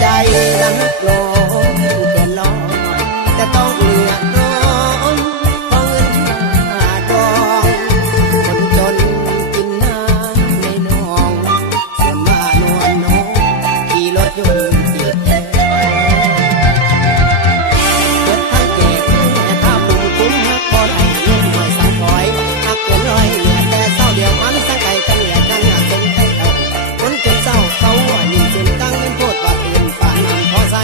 ใจนักโลงเกินร้อยแต่ต้องเหลือน้อยเพราะเงินค่าดองคนจนกินน้ำในหนองส่วนว่านวลน้องขี่รถยนต์ติดแอรถทั้งเก็บแต่ถ้าปุ่มคุ้มหักพอไหลเงินหน่อยสั่งคอยหักเกินร้อยเหลือแต่เศร้าเดียวมันสังไก่กันเหลือจังหาจนไก่เต่าคนจนเศร้าเขาว่านิ่มเส้นตั้งเป็นโพดว่าตื่นฝันนำพอใส่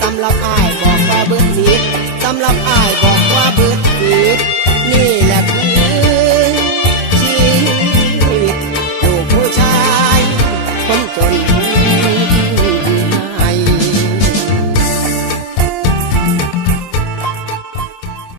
สำหรับอ้ายบอกว่าเบิดผิดสำหรับอ้ายบอกว่าเบิดผิดนี่